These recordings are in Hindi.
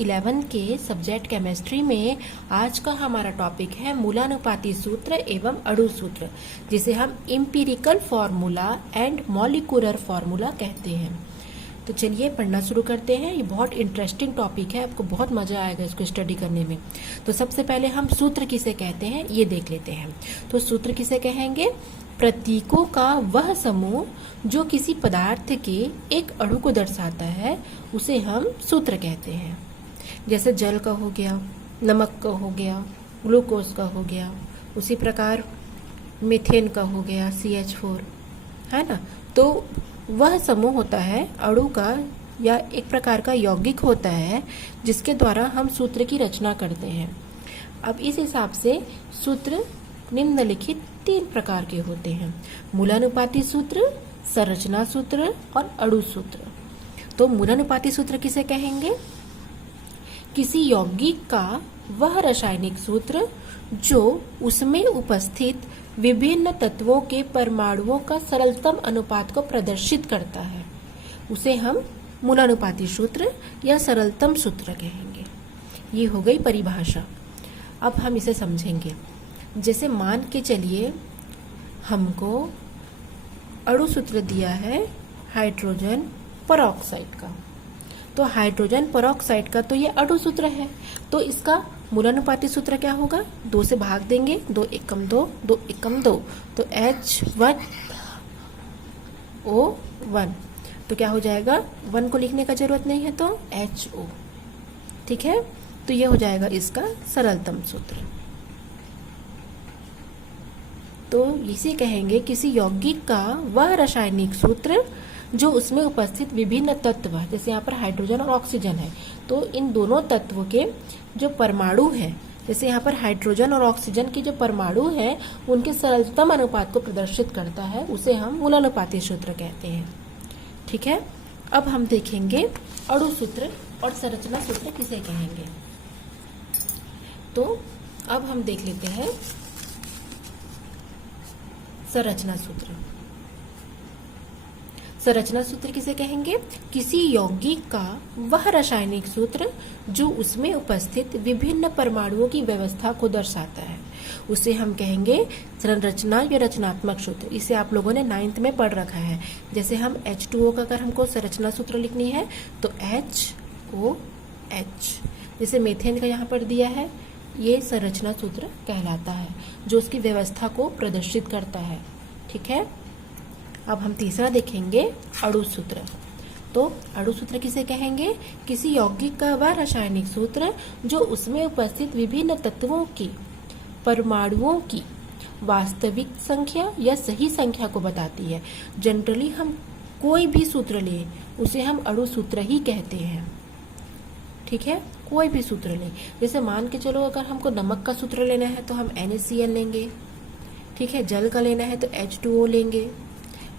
11 के सब्जेक्ट केमिस्ट्री में आज का हमारा टॉपिक है मूलानुपाती सूत्र एवं अणु सूत्र, जिसे हम empirical formula and molecular formula कहते हैं। तो चलिए पढ़ना शुरू करते हैं। ये बहुत इंटरेस्टिंग टॉपिक है, आपको बहुत मजा आएगा इसको स्टडी करने में। तो सबसे पहले हम सूत्र किसे कहते हैं ये देख लेते हैं। तो सूत्र किसे कहेंगे? प्रतीकों का वह समूह जो किसी पदार्थ के एक अणु को दर्शाता है उसे हम सूत्र कहते हैं। जैसे जल का हो गया, नमक का हो गया, ग्लूकोज का हो गया, उसी प्रकार मीथेन का हो गया CH4, है ना। तो वह समूह होता है अणु का या एक प्रकार का यौगिक होता है जिसके द्वारा हम सूत्र की रचना करते हैं। अब इस हिसाब से सूत्र निम्नलिखित 3 प्रकार के होते हैं: मूलानुपाती सूत्र, संरचना सूत्र और अणु सूत्र। तो मूलानुपाती सूत्र किसे कहेंगे? किसी यौगिक का वह रासायनिक सूत्र जो उसमें उपस्थित विभिन्न तत्वों के परमाणुओं का सरलतम अनुपात को प्रदर्शित करता है, उसे हम मूलानुपाती सूत्र या सरलतम सूत्र कहेंगे। ये हो गई परिभाषा। अब हम इसे समझेंगे। जैसे मान के चलिए हमको अणु सूत्र दिया है हाइड्रोजन परऑक्साइड का। तो हाइड्रोजन परऑक्साइड का तो ये अणु सूत्र है, तो इसका मूलानुपाती सूत्र क्या होगा? 2 से भाग देंगे, 2 एकम 2, 2 एकम 2, तो H1O1। तो क्या हो जाएगा? 1 को लिखने का जरूरत नहीं है, तो HO। ठीक है, तो ये हो जाएगा इसका सरलतम सूत्र। तो इसे कहेंगे किसी यौगिक का वह रासायनिक सूत्र जो उसमें उपस्थित विभिन्न तत्व, जैसे यहाँ पर हाइड्रोजन और ऑक्सीजन है, तो इन दोनों तत्व के जो परमाणु हैं, जैसे यहाँ पर हाइड्रोजन और ऑक्सीजन के जो परमाणु हैं उनके सरलतम अनुपात को प्रदर्शित करता है, उसे हम मूलानुपाती सूत्र कहते हैं। ठीक है, अब हम देखेंगे अणु सूत्र और संरचना सूत्र किसे कहेंगे। तो अब हम देख लेते हैं संरचना सूत्र। संरचना सूत्र किसे कहेंगे? किसी यौगिक का वह रासायनिक सूत्र जो उसमें उपस्थित विभिन्न परमाणुओं की व्यवस्था को दर्शाता है, उसे हम कहेंगे संरचना या रचनात्मक सूत्र। इसे आप लोगों ने 9th में पढ़ रखा है। जैसे हम H2O का अगर हमको संरचना सूत्र लिखनी है तो HOH। जैसे मीथेन का यहाँ पर दिया है, ये संरचना सूत्र कहलाता है जो उसकी व्यवस्था को प्रदर्शित करता है। ठीक है, अब हम तीसरा देखेंगे अणु सूत्र। तो अणु सूत्र किसे कहेंगे? किसी यौगिक का वह रासायनिक सूत्र जो उसमें उपस्थित विभिन्न तत्वों की परमाणुओं की वास्तविक संख्या या सही संख्या को बताती है। जनरली हम कोई भी सूत्र लें उसे हम अणु सूत्र ही कहते हैं। ठीक है, कोई भी सूत्र लें। जैसे मान के चलो अगर हमको नमक का सूत्र लेना है तो हम NaCl लेंगे। ठीक है, जल का लेना है तो H2O लेंगे,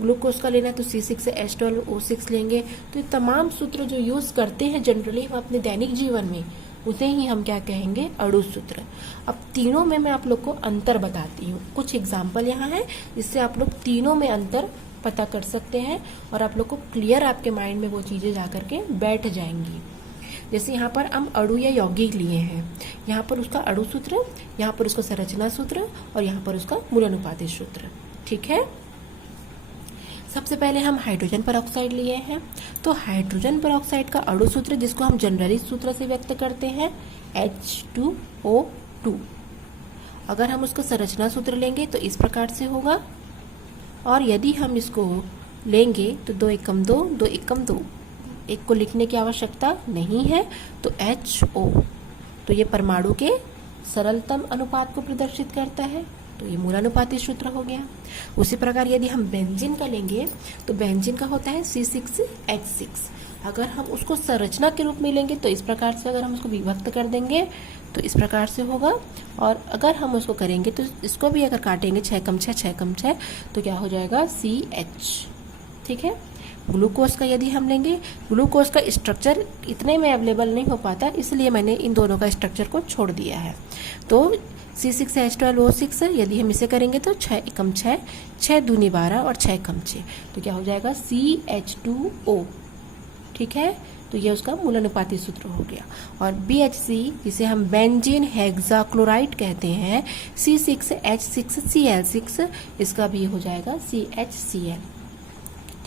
ग्लूकोज का लेना है तो C6H12O6 लेंगे। तो ये तमाम सूत्र जो यूज़ करते हैं जनरली हम अपने दैनिक जीवन में, उसे ही हम क्या कहेंगे? अणु सूत्र। अब तीनों में मैं आप लोग को अंतर बताती हूँ। कुछ एग्जाम्पल यहाँ है जिससे आप लोग तीनों में अंतर पता कर सकते हैं और आप लोग को क्लियर आपके माइंड में वो चीज़ें जा करके बैठ जाएंगी। जैसे यहाँ पर हम अणु या यौगिक लिए हैं, यहाँ पर उसका अणु सूत्र, यहाँ पर उसका संरचना सूत्र और यहाँ पर उसका मूलानुपाती सूत्र। ठीक है, सबसे पहले हम हाइड्रोजन परऑक्साइड लिए हैं। तो हाइड्रोजन परऑक्साइड का अणु सूत्र, जिसको हम जनरली सूत्र से व्यक्त करते हैं, H2O2। अगर हम उसका संरचना सूत्र लेंगे तो इस प्रकार से होगा, और यदि हम इसको लेंगे तो 2 एकम 2, 2 एकम 2, एक को लिखने की आवश्यकता नहीं है, तो HO। तो ये परमाणु के सरलतम अनुपात को प्रदर्शित करता है, तो ये मूलानुपाती सूत्र हो गया। उसी प्रकार यदि हम बेंजीन का लेंगे तो बेंजीन का होता है C6H6। अगर हम उसको संरचना के रूप में लेंगे तो इस प्रकार से, अगर हम उसको विभक्त कर देंगे तो इस प्रकार से होगा, और अगर हम उसको करेंगे तो इसको भी अगर काटेंगे 6 कम 6, 6 कम 6, तो क्या हो जाएगा? CH। ठीक है, ग्लूकोज का यदि हम लेंगे, ग्लूकोज का स्ट्रक्चर इतने में अवेलेबल नहीं हो पाता, इसलिए मैंने इन दोनों का स्ट्रक्चर को छोड़ दिया है। तो C6H12O6 यदि हम इसे करेंगे तो 6 एकम 6, 6 दूनी 12 और 6 कम 6, तो क्या हो जाएगा? CH2O। ठीक है, तो ये उसका मूलानुपाती सूत्र हो गया। और BHC जिसे हम बेंजीन हेक्साक्लोराइड कहते हैं, C6H6Cl6, इसका भी हो जाएगा CHCl।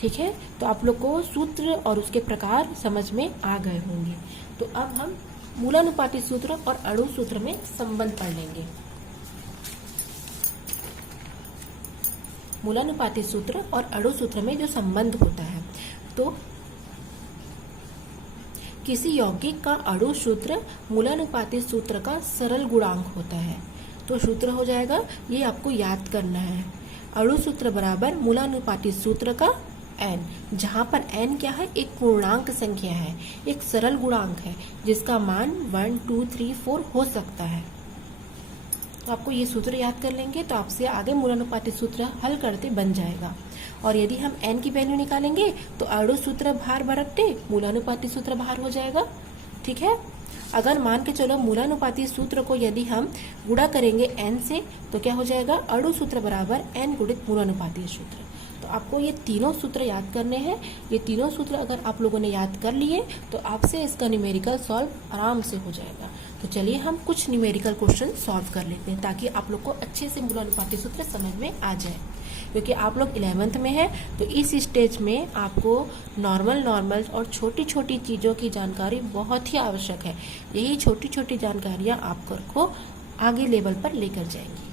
ठीक है, तो आप लोग को सूत्र और उसके प्रकार समझ में आ गए होंगे। तो अब हम मूलानुपाती सूत्र और अणु सूत्र में संबंध पढ़ लेंगे। मूलानुपाती सूत्र और अणु सूत्र में जो संबंध होता है, तो किसी यौगिक का अणु सूत्र मूलानुपाती सूत्र का सरल गुणांक होता है। तो सूत्र हो जाएगा, ये आपको याद करना है, अणु सूत्र बराबर मूलानुपाती सूत्र का n, जहां पर n क्या है, एक पूर्णांक संख्या है, एक सरल गुणांक है जिसका मान 1, 2, 3, 4 हो सकता है। तो आपको ये सूत्र याद कर लेंगे तो आपसे आगे मूलानुपाती सूत्र हल करते बन जाएगा। और यदि हम n की वैल्यू निकालेंगे तो अणु सूत्र भार बरकटे मूलानुपाती सूत्र भार हो जाएगा। ठीक है, अगर मान के चलो मूलानुपाती सूत्र को यदि हम गुणा करेंगे n से तो क्या हो जाएगा, अणु सूत्र बराबर n गुणित मूलानुपाती सूत्र। तो आपको ये तीनों सूत्र याद करने हैं। ये तीनों सूत्र अगर आप लोगों ने याद कर लिए तो आपसे इसका न्यूमेरिकल सॉल्व आराम से हो जाएगा। तो चलिए हम कुछ न्यूमेरिकल क्वेश्चन सॉल्व कर लेते हैं ताकि आप लोग को अच्छे से मूलानुपाती सूत्र समझ में आ जाए। क्योंकि आप लोग 11th में हैं तो इस स्टेज में आपको नॉर्मल और छोटी छोटी चीज़ों की जानकारी बहुत ही आवश्यक है। यही छोटी छोटी जानकारियाँ आपको आगे लेवल पर लेकर जाएंगी।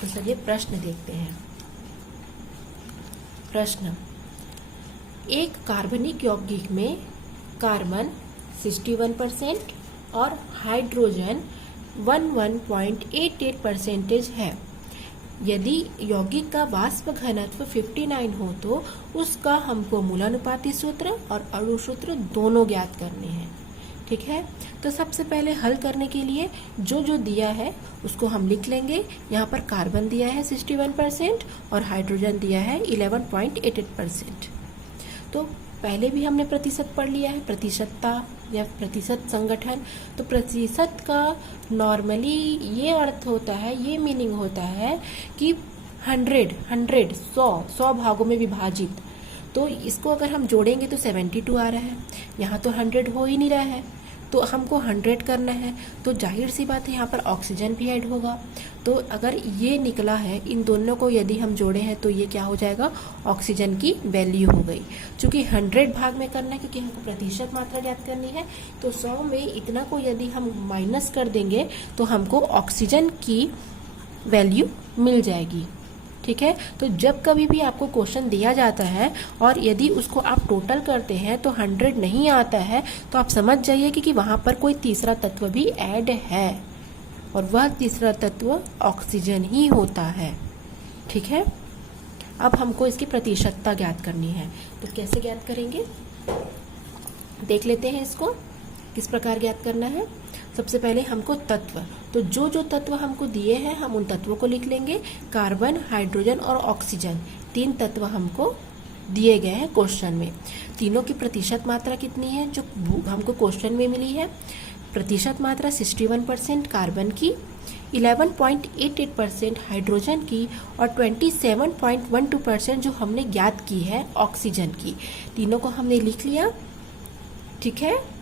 तो चलिए प्रश्न देखते हैं। प्रश्न, एक कार्बनिक यौगिक में कार्बन 61% और हाइड्रोजन 11.88% है। यदि यौगिक का वाष्प घनत्व 59 हो तो उसका हमको मूलानुपाती सूत्र और अणु सूत्र दोनों ज्ञात करने हैं। ठीक है, तो सबसे पहले हल करने के लिए जो दिया है उसको हम लिख लेंगे। यहाँ पर कार्बन दिया है 61% और हाइड्रोजन दिया है 11.88%। तो पहले भी हमने प्रतिशत पढ़ लिया है, प्रतिशतता या प्रतिशत संगठन। तो प्रतिशत का नॉर्मली ये अर्थ होता है, ये मीनिंग होता है कि 100 भागों में विभाजित। तो इसको अगर हम जोड़ेंगे तो 72 आ रहा है, यहाँ तो 100 हो ही नहीं रहा है, तो हमको 100 करना है। तो जाहिर सी बात है यहाँ पर ऑक्सीजन भी ऐड होगा। तो अगर ये निकला है, इन दोनों को यदि हम जोड़े हैं तो ये क्या हो जाएगा, ऑक्सीजन की वैल्यू हो गई। चूंकि 100 भाग में करना है क्योंकि हमको प्रतिशत मात्रा ज्ञात करनी है, तो 100 में इतना को यदि हम माइनस कर देंगे तो हमको ऑक्सीजन की वैल्यू मिल जाएगी। ठीक है, तो जब कभी भी आपको क्वेश्चन दिया जाता है और यदि उसको आप टोटल करते हैं तो 100 नहीं आता है तो आप समझ जाइए कि वहाँ पर कोई तीसरा तत्व भी ऐड है और वह तीसरा तत्व ऑक्सीजन ही होता है। ठीक है, अब हमको इसकी प्रतिशतता ज्ञात करनी है। तो कैसे ज्ञात करेंगे, देख लेते हैं इसको किस प्रकार ज्ञात करना है। सबसे पहले हमको तत्व, तो जो तत्व हमको दिए हैं हम उन तत्वों को लिख लेंगे। कार्बन, हाइड्रोजन और ऑक्सीजन, 3 तत्व हमको दिए गए हैं क्वेश्चन में। तीनों की प्रतिशत मात्रा कितनी है जो हमको क्वेश्चन में मिली है। प्रतिशत मात्रा 61% कार्बन की, 11.88% हाइड्रोजन की और 27.12% जो हमने ज्ञात की है ऑक्सीजन की। तीनों को हमने लिख लिया। ठीक है,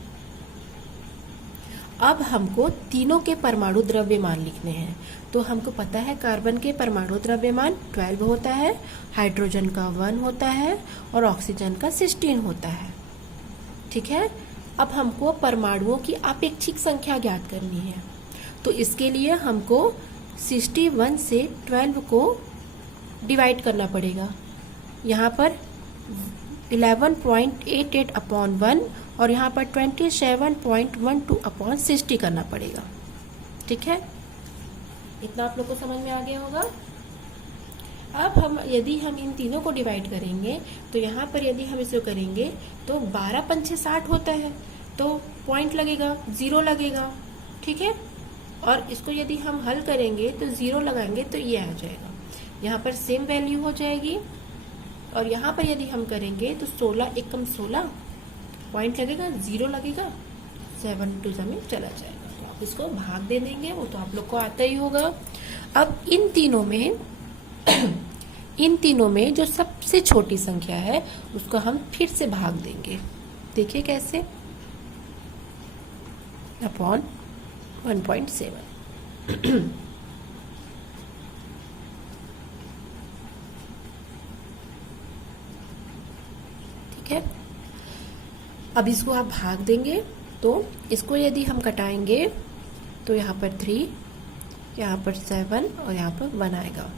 अब हमको तीनों के परमाणु द्रव्यमान लिखने हैं। तो हमको पता है कार्बन के परमाणु द्रव्यमान 12 होता है, हाइड्रोजन का 1 होता है और ऑक्सीजन का 16 होता है। ठीक है, अब हमको परमाणुओं की अपेक्षिक संख्या ज्ञात करनी है। तो इसके लिए हमको 61 से 12 को डिवाइड करना पड़ेगा। यहाँ पर 11.88/1 और यहाँ पर 27.12/60 करना पड़ेगा। ठीक है, इतना आप लोग को समझ में आ गया होगा। अब हम यदि हम इन तीनों को डिवाइड करेंगे तो यहाँ पर यदि हम इसे करेंगे तो 12 पंचे 60 होता है, तो पॉइंट लगेगा, 0 लगेगा। ठीक है, और इसको यदि हम हल करेंगे तो 0 लगाएंगे तो ये आ जाएगा, यहाँ पर सेम वैल्यू हो जाएगी। और यहाँ पर यदि हम करेंगे तो 16 एकम 16 पॉइंट लगेगा, 0 लगेगा, 7 टू में चला जाएगा। तो आप इसको भाग दे देंगे, वो तो आप लोग को आता ही होगा। अब इन तीनों में जो सबसे छोटी संख्या है उसको हम फिर से भाग देंगे। देखिए कैसे, अपॉन 1.7। ठीक है, अब इसको आप भाग देंगे तो इसको यदि हम कटाएंगे तो यहाँ पर 3, यहाँ पर 7 और यहाँ पर 1 आएगा।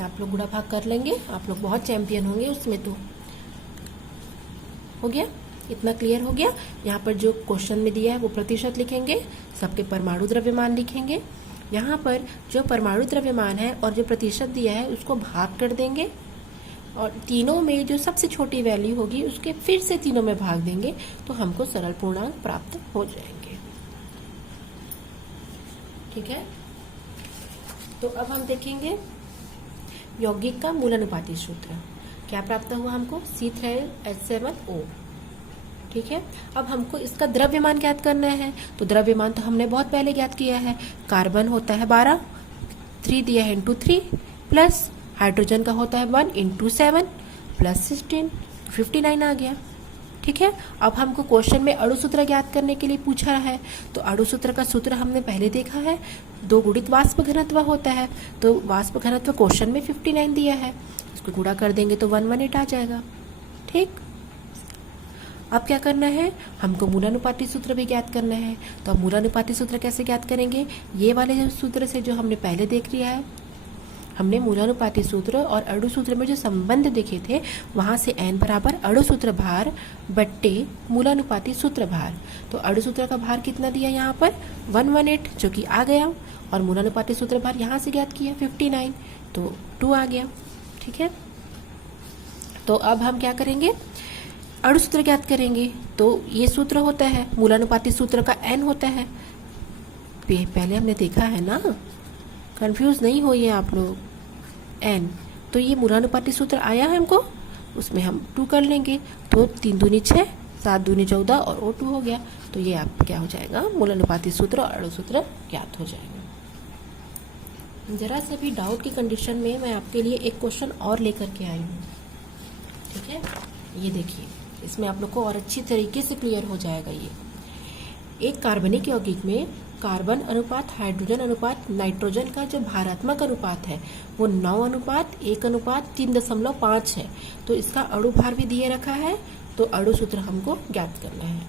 आप लोग गुणा भाग कर लेंगे, आप लोग बहुत चैंपियन होंगे उसमें। तो हो गया, इतना क्लियर हो गया। यहाँ पर जो क्वेश्चन में दिया है वो प्रतिशत लिखेंगे, सबके परमाणु द्रव्यमान लिखेंगे। यहाँ पर जो परमाणु द्रव्यमान है और जो प्रतिशत दिया है उसको भाग कर देंगे, और तीनों में जो सबसे छोटी वैल्यू होगी उसके फिर से तीनों में भाग देंगे, तो हमको सरल पूर्णांक प्राप्त हो जाएंगे। ठीक है, तो अब हम देखेंगे यौगिक का मूलानुपाती सूत्र। क्या प्राप्त हुआ हमको, C3H7O। ठीक है, अब हमको इसका द्रव्यमान ज्ञात करना है। तो द्रव्यमान तो हमने बहुत पहले ज्ञात किया है, कार्बन होता है 12, 3 दिया है इंटू 3, प्लस हाइड्रोजन का होता है 1 इंटू 7 प्लस 16, 59 आ गया। ठीक है, अब हमको क्वेश्चन में अणु सूत्र ज्ञात करने के लिए पूछा है। तो अणु सूत्र का सूत्र हमने पहले देखा है, 2 गुणित वाष्प घनत्व होता है। तो वाष्प घनत्व क्वेश्चन में 59 दिया है, इसको गुणा कर देंगे तो 118 आ जाएगा। ठीक, अब क्या करना है, हमको मूलानुपाती सूत्र भी ज्ञात करना है। तो अब मूलानुपाती सूत्र कैसे ज्ञात करेंगे, ये वाले सूत्र से जो हमने पहले देख लिया है। हमने मूलानुपाती सूत्र और अणु सूत्र में जो संबंध देखे थे वहां से n बराबर अणु सूत्र भार बट्टे मूलानुपाती सूत्र भार। तो अणु सूत्र का भार कितना दिया यहाँ पर 118, जो कि आ गया, और मूलानुपाती सूत्र भार यहाँ से ज्ञात किया 59, तो 2 आ गया। ठीक है, तो अब हम क्या करेंगे, अणु सूत्र ज्ञात करेंगे। तो ये सूत्र होता है, मूलानुपाती सूत्र का n होता है, पहले हमने देखा है ना, कंफ्यूज नहीं होइए आप लोग। n, तो ये मूलानुपाती सूत्र आया है हमको, उसमें हम 2 कर लेंगे, तो 3 दूनी 6, 7 दूनी 14 और O2 हो गया। तो ये आप क्या हो जाएगा, मूलानुपाती सूत्र और अणु सूत्र ज्ञात हो जाएगा। जरा से भी डाउट की कंडीशन में मैं आपके लिए एक क्वेश्चन और लेकर के आई हूँ। ठीक है, ये देखिए, इसमें आप लोग को और अच्छी तरीके से क्लियर हो जाएगा। ये एक कार्बनिक यौगिक में कार्बन अनुपात, हाइड्रोजन अनुपात, नाइट्रोजन का जो भारात्मक अनुपात है वो 9:1:3.5 है। तो इसका अणु भार भी दिए रखा है, तो अणु सूत्र हमको ज्ञात करना है।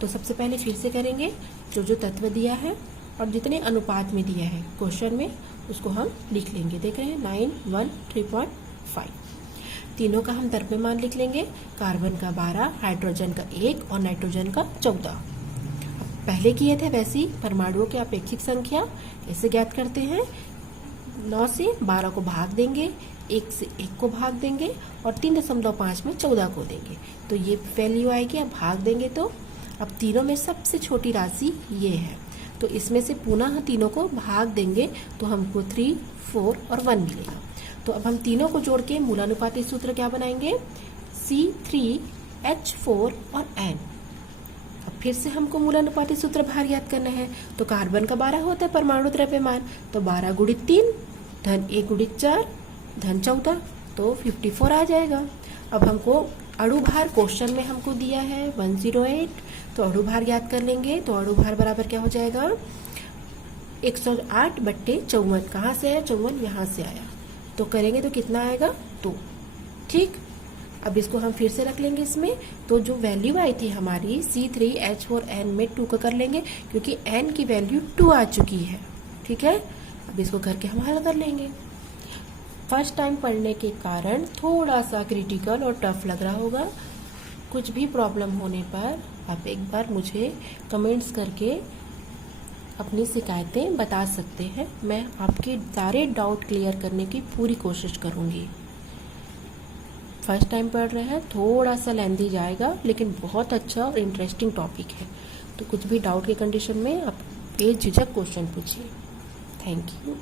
तो सबसे पहले फिर से करेंगे, जो तत्व दिया है और जितने अनुपात में दिया है क्वेश्चन में उसको हम लिख लेंगे। देख रहे हैं 9, 1, 3.5। तीनों का हम द्रव्यमान लिख लेंगे, कार्बन का 12, हाइड्रोजन का 1 और नाइट्रोजन का 14। पहले किए थे वैसे ही परमाणुओं की अपेक्षिक संख्या कैसे ज्ञात करते हैं, 9 से 12 को भाग देंगे, 1 से 1 को भाग देंगे और 3.5 में 14 को देंगे, तो ये वैल्यू आएगी। अब भाग देंगे तो अब तीनों में सबसे छोटी राशि ये है, तो इसमें से पुनः तीनों को भाग देंगे तो हमको 3, 4 और 1 मिलेगा। तो अब हम तीनों को जोड़ के मूलानुपाती सूत्र क्या बनाएंगे, C3H4 और N। अब फिर से हमको मूलानुपाती सूत्र भार याद करना है। तो कार्बन का 12 होता है परमाणु द्रव्यमान, तो 12 गुणित 3 धन 1 गुणित 4 धन 14, तो 54 आ जाएगा। अब हमको अणु भार क्वेश्चन में हमको दिया है 108, तो अणु भार याद कर लेंगे। तो अणु भार बराबर क्या हो जाएगा, 108/54। कहाँ से आया, 54 यहाँ से आया, तो करेंगे तो कितना आएगा 2। ठीक, अब इसको हम फिर से रख लेंगे इसमें। तो जो वैल्यू आई थी हमारी C3H4N में 2 का कर लेंगे, क्योंकि N की वैल्यू 2 आ चुकी है। ठीक है, अब इसको करके हम हल कर लेंगे। फर्स्ट टाइम पढ़ने के कारण थोड़ा सा क्रिटिकल और टफ लग रहा होगा। कुछ भी प्रॉब्लम होने पर आप एक बार मुझे कमेंट्स करके अपनी शिकायतें बता सकते हैं, मैं आपके सारे डाउट क्लियर करने की पूरी कोशिश करूंगी। फर्स्ट टाइम पढ़ रहे हैं, थोड़ा सा लेंथी जाएगा, लेकिन बहुत अच्छा और इंटरेस्टिंग टॉपिक है। तो कुछ भी डाउट की कंडीशन में आप बेझिझक क्वेश्चन पूछिए। Thank you.